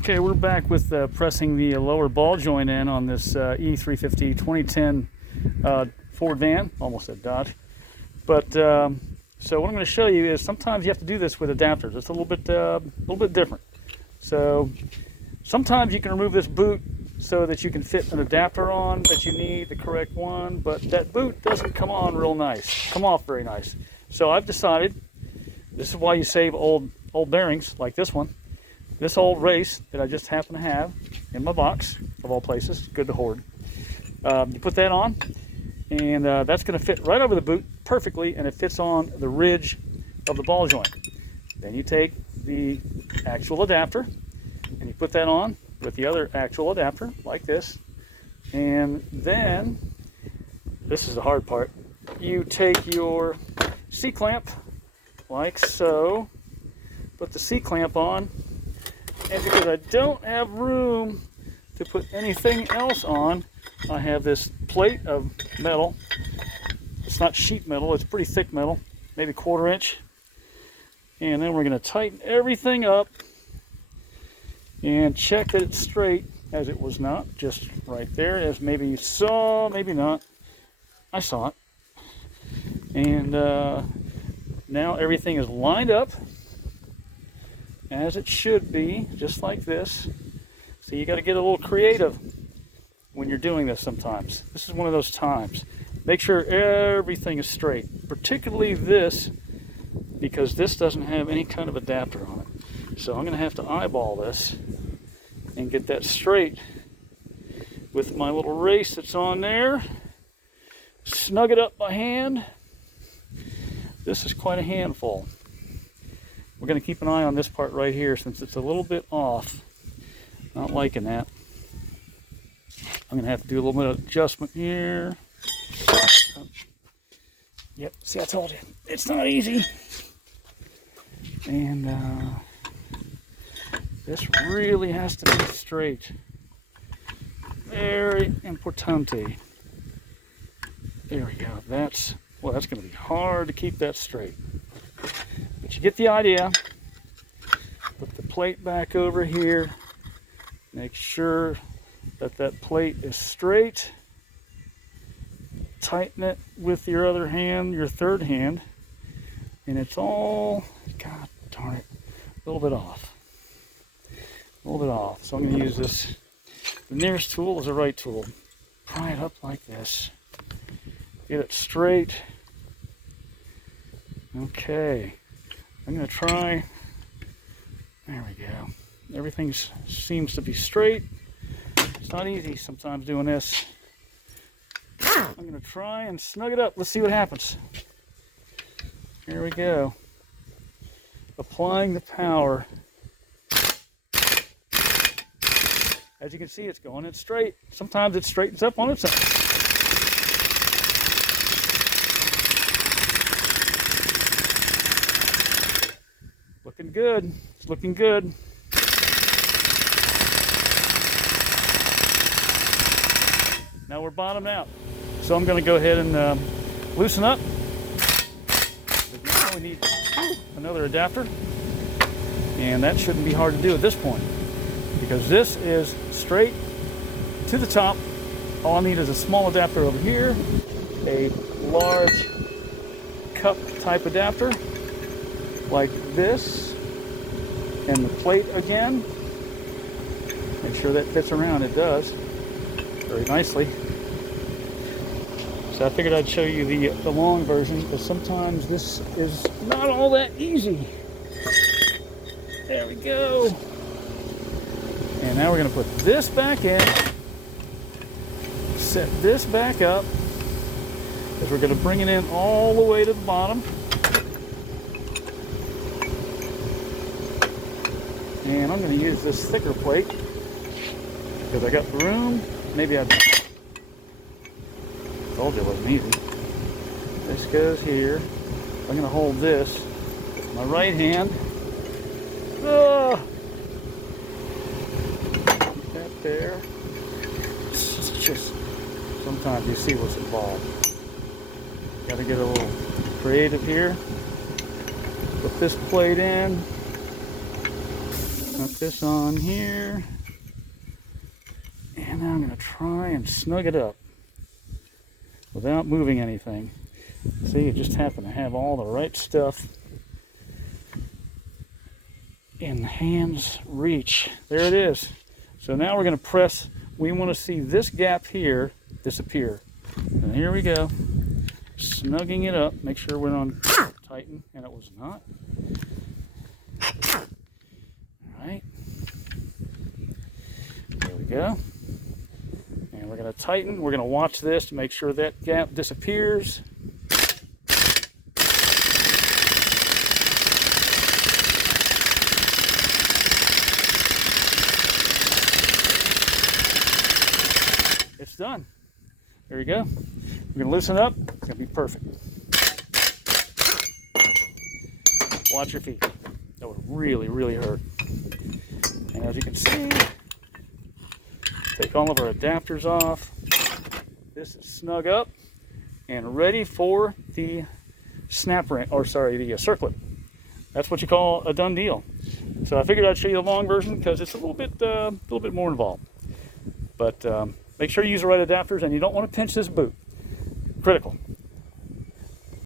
Okay, we're back with pressing the lower ball joint in on this E350 2010 Ford van. Almost said Dodge. But so what I'm going to show you is sometimes you have to do this with adapters. It's a little bit different. So sometimes you can remove this boot so that you can fit an adapter on that you need, the correct one, but that boot doesn't come on real nice, come off very nice. So I've decided, this is why you save old bearings like this one. This old race that I just happen to have in my box, of all places, good to hoard. You put that on, and that's going to fit right over the boot perfectly, and it fits on the ridge of the ball joint. Then you take the actual adapter, and you put that on with the other actual adapter, like this. And then, this is the hard part, you take your C-clamp, like so, put the C-clamp on, and because I don't have room to put anything else on, I have this plate of metal. It's not sheet metal, it's pretty thick metal, maybe 1/4 inch. And then we're going to tighten everything up and check that it's straight, as it was not, just right there, as maybe you saw, maybe not. I saw it. And now everything is lined up as it should be, just like this. So you got to get a little creative when you're doing this sometimes. This is one of those times. Make sure everything is straight, particularly this, because this doesn't have any kind of adapter on it. So I'm going to have to eyeball this and get that straight with my little race that's on there. Snug it up by hand. This is quite a handful. We're going to keep an eye on this part right here since it's a little bit off. Not liking that. I'm going to have to do a little bit of adjustment here. Yep, see, I told you, it's not easy. And this really has to be straight. Very importante. There we go. That's going to be hard to keep that straight. But you get the idea. Put the plate back over here. Make sure that that plate is straight. Tighten it with your other hand, your third hand. And it's all, God darn it, a little bit off. A little bit off. So I'm going to use this. The nearest tool is the right tool. Pry it up like this. Get it straight. Okay. I'm going to try. There we go. Everything seems to be straight. It's not easy sometimes doing this. I'm going to try and snug it up. Let's see what happens. Here we go. Applying the power. As you can see, it's going in straight. Sometimes it straightens up on its own. Looking good. It's looking good. Now we're bottomed out. So I'm going to go ahead and loosen up. But now we need another adapter. And that shouldn't be hard to do at this point, because this is straight to the top. All I need is a small adapter over here, a large cup type adapter like this, and the plate again. Make sure that fits around. It does very nicely. So I figured I'd show you the long version, because sometimes this is not all that easy. There we go. And now we're going to put this back in, set this back up, because we're going to bring it in all the way to the bottom. And I'm going to use this thicker plate because I got the room. Maybe I told you it wasn't easy. This goes here. I'm going to hold this with my right hand. Oh, keep that there. It's just sometimes you see what's involved. Got to get a little creative here. Put this plate in. Put this on here. And now I'm going to try and snug it up without moving anything. See, you just happen to have all the right stuff in the hand's reach. There it is. So now we're going to press. We want to see this gap here disappear. And here we go. Snugging it up. Make sure we're on tighten, and it was not. All right. There we go. And we're going to tighten. We're going to watch this to make sure that gap disappears. It's done. There you go. We're going to loosen up. It's going to be perfect. Watch your feet. That would really, really hurt. And as you can see, take all of our adapters off. This is snug up and ready for the snap ring, or sorry, the circlip. That's what you call a done deal. So I figured I'd show you the long version because it's a little bit more involved. But make sure you use the right adapters, and you don't want to pinch this boot. Critical.